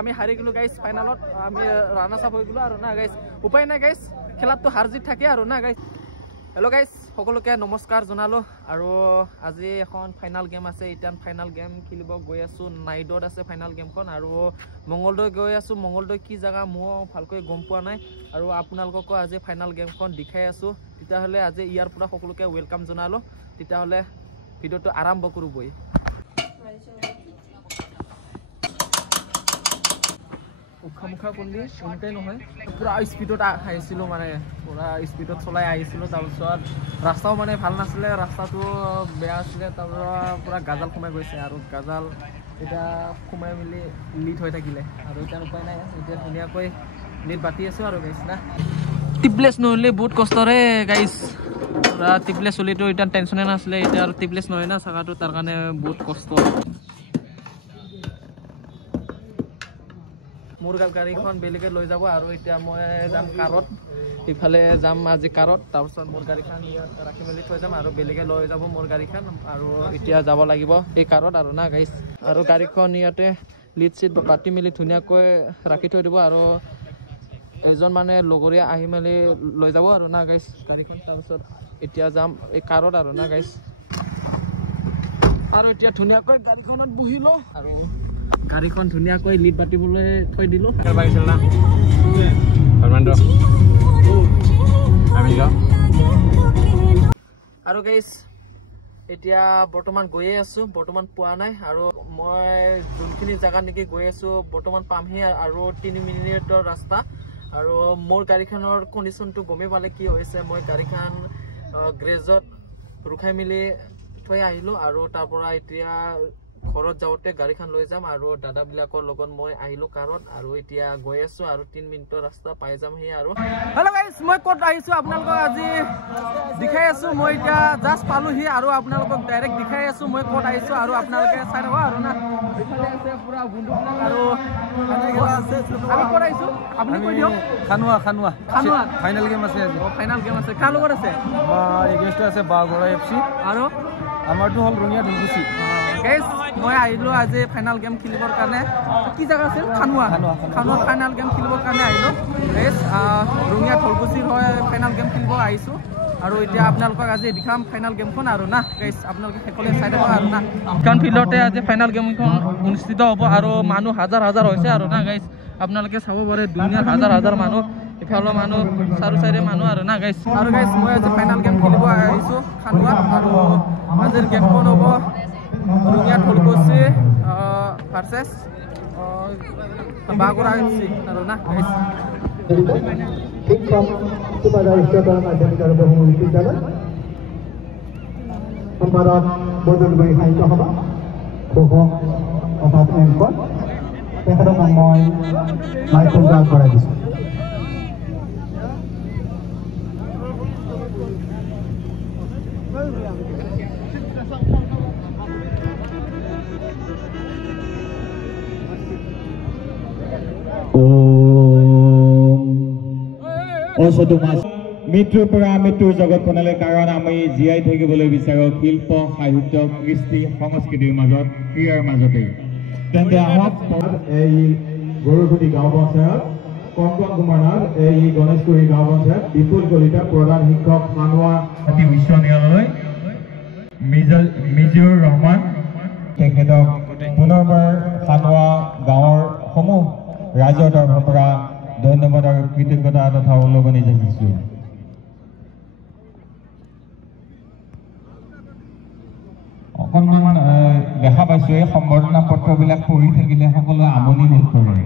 আমি হাৰি গলো গাইজ ফাইনালত আমি ৰানাৰ্ছ আপ হৈ গলো আৰু না গাইজ উপায় নাই গাইজ খেলাতো হাৰ জিত থাকে আৰু না গাইজ হেল্ল' গাইজ সকলোকে নমস্কাৰ জনালো আৰু আজি এখন ফাইনাল গেম আছে এতিয়া ফাইনাল গেম খেলিব গৈ আছো নাইডত আছে ফাইনাল গেমখন আৰু মঙ্গলদৈ গৈ আছো মঙ্গলদৈ কি জায়গা মই ভালকৈ গম পোৱা নাই আৰু আপোনালোককো আজি ফাইনাল গেমখন দেখাই আছো তেতিয়াহ'লে আজি ইয়াৰ পৰা সকলোকে ওয়েলকাম জনালো তেতিয়াহ'লে ভিডিঅ'টো আৰম্ভ কৰো বই মুখা কৰলে কোনটাই নহয় পুৰা স্পিডত আহিছিলো মানে পুৰা স্পিডত চলাই আহিছিলো তাৰপিছত ৰাস্তাও মানে ভাল নাছিলে ৰাস্তাটো বেয়া আছিলে তাৰপৰা পুৰা গাজাল সোমাই গৈছে আৰু গাজাল এটা সোমাই মিলি লিড হৈ থাকিলে আৰু এতিয়া উপায় নাই এতিয়া ধুনীয়াকৈ লিড বাতি আছো আৰু গাইছ না টিপলেছ নহ'লে বহুত কষ্টৰে গাইছ পুৰা টিপলেছ হ'লেতো এতিয়া টেনশ্যনে নাছিলে এতিয়া আৰু টিপলেছ নহয় না চাকাটো তাৰ কাৰণে বহুত কষ্ট মোৰ গাড়ীখন বেলেগে লৈ যাব আৰু এতিয়া মই যাম কাৰত ইফালে যাম আজি কাৰত তাৰপিছত মোৰ গাড়ীখন ইয়াত ৰাখি মেলি থৈ যাম আৰু বেলেগে লৈ যাব মোৰ গাড়ীখন আৰু এতিয়া যাব লাগিব এই কাৰত আৰু না গাইছ আৰু গাড়ীখন ইয়াতে লিড চিট কাটি মেলি ধুনীয়াকৈ ৰাখি থৈ দিব আৰু এজন মানে লগৰীয়া আহি মেলি লৈ যাব আৰু না গাইছ গাড়ীখন তাৰপিছত এতিয়া যাম এই কাৰত আৰু না গাইছ আৰু এতিয়া ধুনীয়াকৈ গাড়ীখনত বহিলো আৰু গাড়ীখন ধুনীয়াকৈ লিড বাতিবলৈ থৈ দিলো আৰু গাইছ এতিয়া বৰ্তমান গৈয়ে আছো বৰ্তমান পোৱা নাই আৰু মই যোনখিনি জাগা নেকি গৈ আছো বৰ্তমান পামহি আৰু 3 মিনিটৰ ৰাস্তা আৰু মোৰ গাড়ীখনৰ কণ্ডিশ্যনটো গমেই পালে কি হৈছে মই গাড়ীখন গ্ৰেজত ৰখাই মেলি থৈ আহিলো আৰু তাৰ পৰা এতিয়া ঘৰত যাওঁতে গাড়ীখন লৈ যাম আৰু দাদাবিলাকৰ লগত মই আহিলো কাৰত আৰু এতিয়া গৈ আছো আৰু 3 মিনিটৰ ৰাস্তা পাই যাম হি আৰু হেল্ল' গাইছ মই ক'ত আহিছো আপোনালোকক আজি দেখাই আছো মই এতিয়া জাষ্ট পালোহি আৰু আপোনালোকক ডাইৰেক্ট দেখাই আছো মই ক'ত আহিছো আৰু আপোনালোকে চাই থাকক আৰু না ইফালে আছে পুৰা বন্ধুবিলাক আৰু আছে আমি ক'ত আহিছো আপুনি কৈ দিয়ক খানুৱা ফাইনাল গেম আছে আজি ফাইনাল গেম আছে কাৰ লগত আছে এগেইনষ্ট আছে বাগৰা এফসি আৰু আমাৰটো হল ৰঙিয়া ঢুলকুচি গাইছ মই আহিলো আজি ফাইনাল গেম খেলিবৰ কাৰণে কি জায়গা আছিল খানুৱা ফাইনাল গেম খেলিবৰ কাৰণে আহিলো গাইছ ৰঙিয়া ঢলকুচিৰ হয় ফাইনাল গেম খেলিব আহিছো আৰু এতিয়া আপোনালোকক আজি দেখাম ফাইনাল গেমখন আৰু না গাইছ আপোনালোকে সকলোৱে চাই থাকক আৰু না কাৰণ ফিল্ডতে আজি ফাইনাল গেমখন অনুষ্ঠিত হ'ব আৰু মানুহ হাজাৰ হৈছে আৰু না গাইছ আপোনালোকে চাব পাৰে দুনিয়াৰ হাজাৰ মানুহ ইফালে মানুহ চাৰু চাইৰে মানুহ আৰু না গাইছ আৰু গাইছ মই আজি ফাইনাল গেম খেলিব আহিছো খানুৱাত আৰু আজিৰ গেমখন হ'ব ৰঙিয়া ঢলকুচি ভাৰ্সেস বাগৰা এফসি আৰু না গাইছ সম্পাদক বদলগুৰি সাহিত্য সভা ঘোষক অভাৱ এংকৰ তেখেতক মই মাইক্ৰফোন আগবঢ়াই দিছোঁ মৃত্যুৰ পৰা মৃত্যুৰ জগতখনলৈ কাৰণ আমি জীয়াই থাকিবলৈ বিচাৰো শিল্প সাহিত্য কৃষ্টি সংস্কৃতিৰ মাজত ক্ৰীড়াৰ মাজতে তেন্তে আহক এই গৰুগুটি গাঁও পঞ্চায়ত কংকন কুমাৰ নাথ এই গণেশগুৰি গাঁও পঞ্চায়ত বিপুল কলিতা প্ৰধান শিক্ষক খানুৱা জাতীয় বিশ্ববিদ্যালয় মিজুৰ ৰহমান তেখেতক পুনৰবাৰ খানুৱা গাঁৱৰ সমূহ ৰাইজৰ তৰফৰ পৰা ধন্যবাদ আৰু কৃতজ্ঞতা তথা অৱলম্বনি জনাইছো অকণমান দেখা পাইছো এই সম্বৰ্ধনা পত্ৰবিলাক পঢ়ি থাকিলে সকলোৱে আমনি বোধ কৰে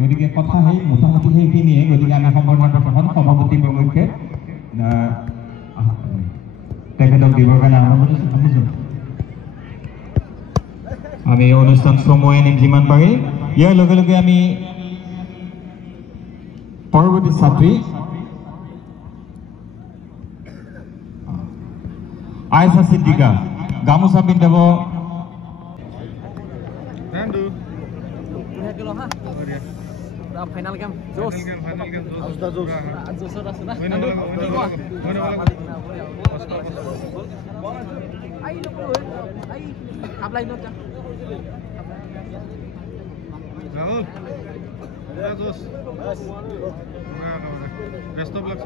গতিকে কথা সেই মোটামুটি সেইখিনিয়ে গতিকে আমি সম্বৰ্ধনা পত্ৰখন সভাপতি প্ৰমুখ্যে তেখেতক দিবৰ কাৰণে অনুৰোধ জনাইছো আমি অনুষ্ঠান চমুৱাই আনিম যিমান পাৰি ইয়াৰ লগে লগে আমি পৰৱৰ্তী ছাত্ৰী আয়েশা সিদ্দিকা গামোচা পিন্ধাব final game Rahul. Dos. Best of luck.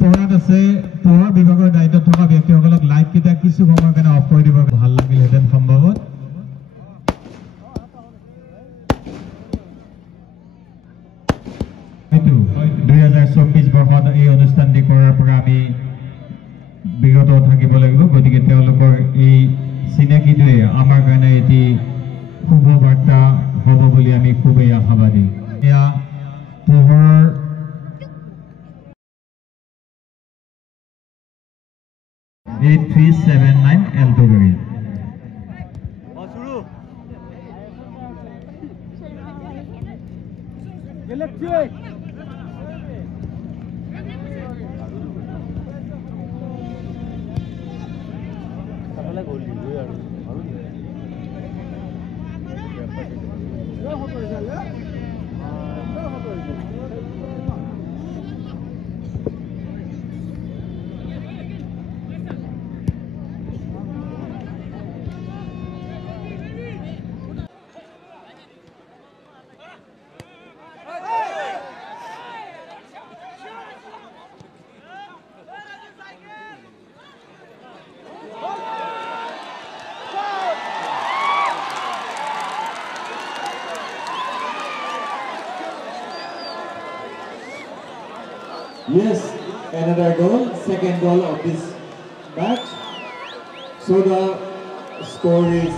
পঢ়াত আছে পঢ়া বিভাগৰ দায়িত্বত থকা ব্যক্তিসকলক লাইভ কেইটা কিছু সময়ৰ কাৰণে অফ কৰি দিব ভাল লাগিলহেঁতেন সম্ভৱত হয়তো 2024 বৰ্ষত এই অনুষ্ঠানটি কৰাৰ পৰা আমি বিগত থাকিব লাগিব গতিকে তেওঁলোকৰ এই চিনাকিটোৱে আমাৰ কাৰণে এটি শুভ বাৰ্তা হ'ব বুলি আমি খুবেই আশাবাদী এয়া পোহৰৰ 8379 Eltogari. Yes, another goal, second goal of this match. So the score is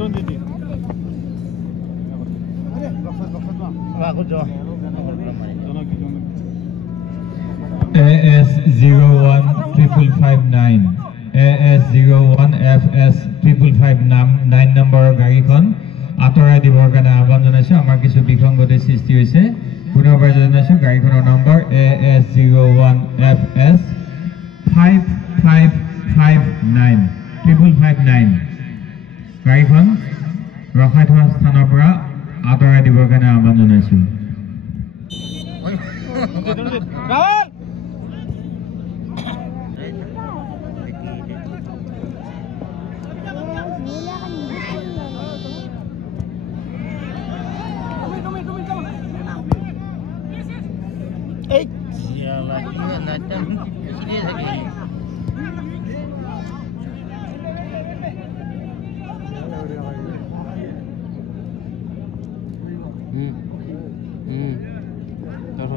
Ronjiti. AS015559 AS01FS 555 number গাড়ীখন আতৰাই দিবৰ কাৰণে আহ্বান জনাইছো আমাৰ কিছু বিসংগতি সৃষ্টি হৈছে পুনৰবাৰ জনাইছো গাড়ীখনৰ নম্বৰ AS01FS 5559 গাড়ীখন ৰখাই থোৱা স্থানৰ পৰা আতৰাই দিবৰ কাৰণে আহ্বান জনাইছো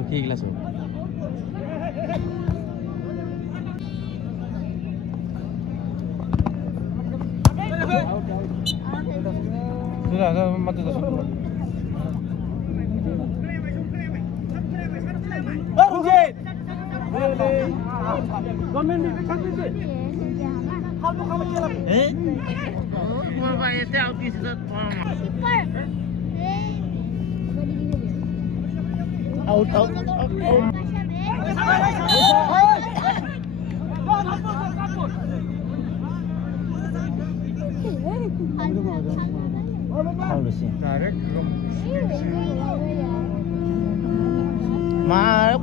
ঠিক আছে Mà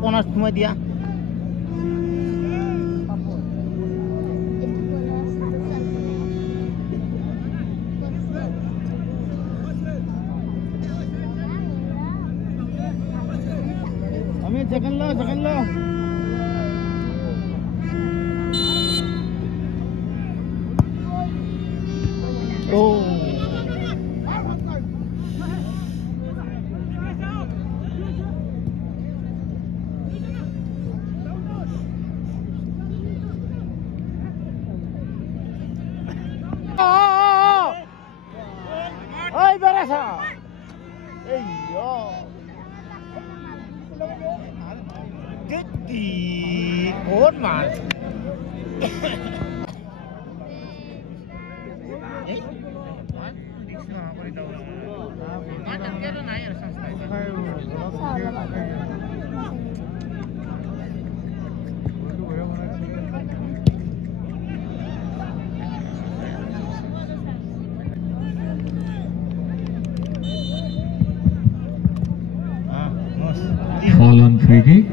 con nó không đi à? Ami jangan lo. Oh. Oi, berasa. Iyo. Gede, hot man. Ball on free kick.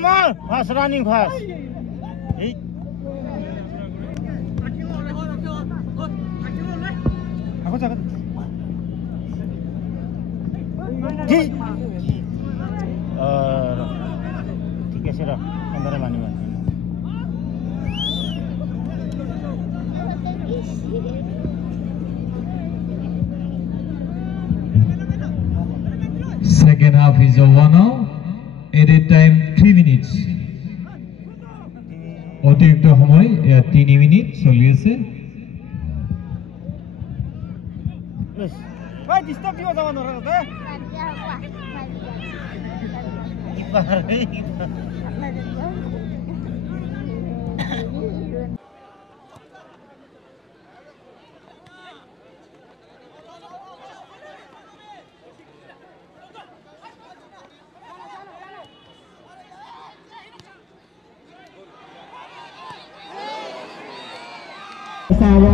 Mal, fast running fast. Aku cakap. ठीक है सर अंदर मानी बात Second half is over now. Added time 3 minutes. অতিরিক্ত সময় 3 minute চলি আছে। ভাই ডিস্টার্ব কিয় যাব নৰতে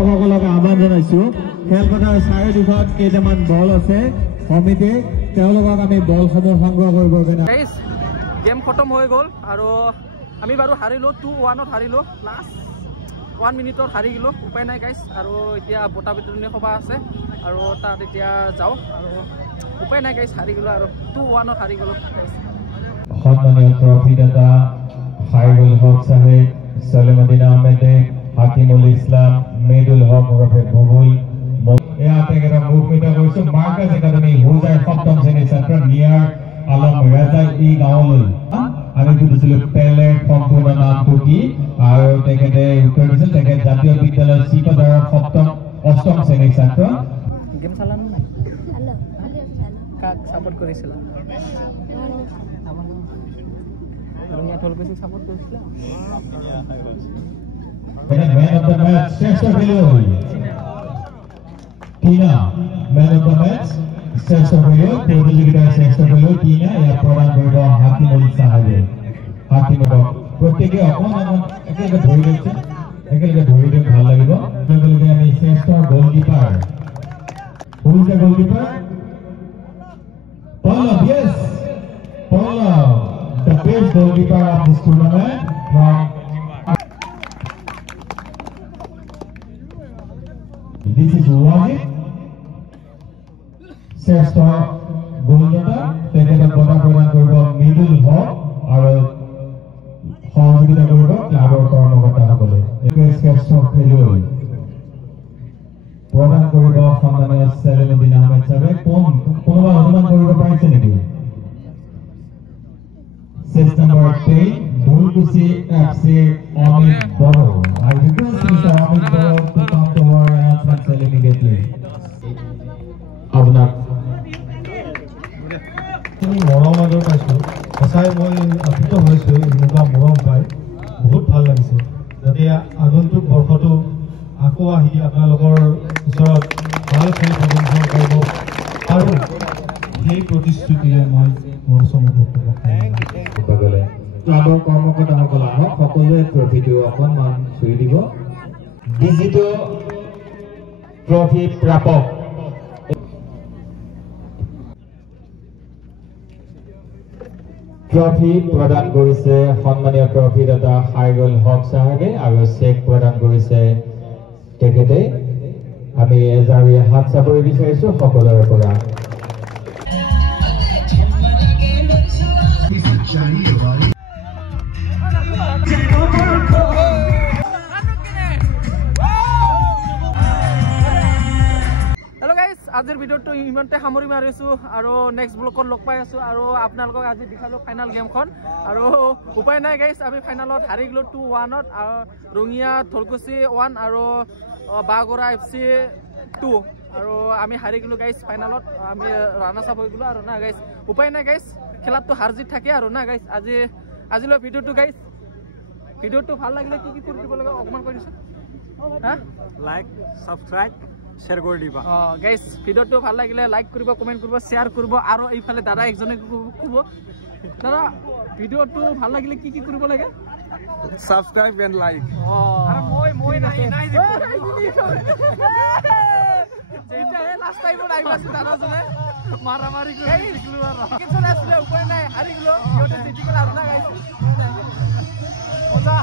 সকলক আহ্বান জনাইছো খেলপথাৰ চাৰিওদিশত কেইটামান বল আছে কমিটি তেওঁলোকক আমি বলসমূহ সংগ্ৰহ কৰিব গাইজ গেম খতম হৈ গ'ল আৰু আমি বাৰু হাৰিলোঁ 2-1 হাৰিলোঁ লাষ্ট 1 মিনিটত হাৰি গ'লোঁ উপায় নাই গাইজ আৰু এতিয়া বঁটা বিতৰণী সভা আছে আৰু তাত এতিয়া যাওঁ আৰু উপায় নাই গাইজ হাৰি গ'লোঁ আৰু 2-1 হাৰি গ'লোঁ সন্মানীয় ট্ৰফিদাতা খাইৰুল হক সাহেব সলিমুদ্দিন আহমেদে হাকিমুল ইসলাম মেদুল হক ওৰফে বুবুল তেখেতক ভূমিত কৰিছো মাৰ্কাছ একাডেমী হোজাই সপ্তম শ্ৰেণীৰ ছাত্ৰ নিয়াৰ আলম ৰাজাই এই গাঁৱলৈ আমি সুধিছিলো পেলেট সম্পূৰ্ণ নামটো কি আৰু তেখেতে উত্তৰ দিছিল তেখেত জাতীয় বিদ্যালয় চিপাধাৰৰ অষ্টম শ্ৰেণীৰ ছাত্ৰ গেম চালানো নাই কাক সাপোৰ্ট কৰেছিল দুনিয়া ঠল কইছে support কৰেছিল man of the match শ্ৰেষ্ঠ খেলুৱৈ Tina man of the match শ্ৰেষ্ঠ খেলুৱৈ প্ৰতিযোগিতাৰ শ্ৰেষ্ঠ খেলুৱৈ টিনা ইয়াক প্ৰদান কৰিব হাকিমুল সাহেবে হাকিমক প্ৰত্যেকে অকণমান একেলগে ধৰি লৈছে একেলগে ধৰি লৈ ভাল লাগিব একেলগে আমি শ্ৰেষ্ঠ goalkeeper who is the goalkeeper Pallav yes Pallav the best goalkeeper of this tournament from This is Wajid শ্রেষ্ঠ গোলদাতা তেখেতক বঁটা প্ৰদান কৰিব মিদুল হক আৰু সহযোগিতা কৰিব ক্লাবৰ কৰ্মকৰ্তাসকলে শ্ৰেষ্ঠ খেলুৱৈ প্ৰদান কৰিব সন্মানীয় সলিমুদ্দিন আহমেদ সাহেবে কোনোবা অনুমান কৰিব পাৰিছে নেকি চেষ্ট number 10 Bulkusi FC Amit Boro. I request Mr. Amit Boro to come to our announcement cell immediately. Abnak. মৰম আদৰ পাইছোঁ সঁচাই মই আপ্লুত হৈছোঁ এনেকুৱা মৰম পাই বহুত ভাল লাগিছে যাতে আগন্তুক বৰ্ষটো আকৌ আহি আপোনালোকৰ ওচৰত ভাল খেল প্ৰদৰ্শন কৰিব আৰু সেই প্ৰতিশ্ৰুতিৰে মই মোৰ চমুকৈ ক্লাবৰ কৰ্মকৰ্তাসকল আহক সকলোৱে ট্ৰফিটো অকণমান চুই দিব বিজিত ট্ৰফি প্ৰাপক ট্ৰফি প্ৰদান কৰিছে সন্মানীয় ট্ৰফিদাতা খাইৰুল হক সাহেবে আৰু চেক প্ৰদান কৰিছে তেখেতে আমি এজাৰি হাত চাপৰি বিচাৰিছো সকলোৰে পৰা আজিৰ ভিডিঅ'টো ইমানতে সামৰি মাৰিছোঁ আৰু নেক্সট ব্লগত লগ পাই আছোঁ আৰু আপোনালোকক আজি দেখালোঁ ফাইনেল গেমখন আৰু উপায় নাই গাইজ আমি ফাইনেলত হাৰি গ'লোঁ 2-1 ৰঙিয়া থলকুচি 1 আৰু বাগৰা FC 2 আৰু আমি হাৰি গ'লোঁ গাইজ ফাইনেলত আমি ৰানাৰ্ছ আপ হৈ গ'লোঁ আৰু না গাইজ উপায় নাই গাইজ খেলাততো হাৰ জিত থাকে আৰু না গাইজ আজিলৈ ভিডিঅ'টো গাইজ ভিডিঅ'টো ভাল লাগিলে কি কৰি দিব লাগে অকণমান কৈ দিছোঁ হা লাইক সাবস্ক্ৰাইব শেয়াৰ কৰে দিবা গাইজ ভিডিঅ'টো ভাল লাগিলে লাইক কৰিব কমেণ্ট কৰিব শ্বেয়াৰ কৰিব আৰু এইফালে দাদা একজনে ক'ব দাদা ভিডিঅ'টো ভাল লাগিলে কি কৰিব লাগে সাবস্ক্ৰাইব এন্ড লাইক আৰু মই নাই যেটা লাষ্ট টাইমত আইব আছে দাদাজনে মাৰামাৰি কৰি দিছিল আৰু কিছু নাছিলে উপায় নাই হাৰি গ'লো সিহঁতে জিতি গ'ল আৰু না গাইজ মজা